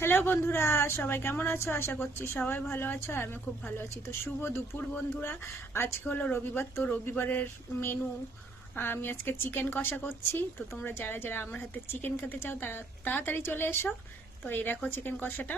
Hello বন্ধুরা, সবাই কেমন আছো? আশা করছি সবাই ভালো আছো। আর আমি খুব ভালো আছি। তো শুভ দুপুর বন্ধুরা। আজকে হলো রবিবার, তো রবিবারের মেনু আমি আজকে চিকেন কষা করছি। তো তোমরা যারা যারা আমার হাতে চিকেন খেতে চাও তারা তাড়াতাড়ি চলে এসো। তো এই দেখো চিকেন কষাটা।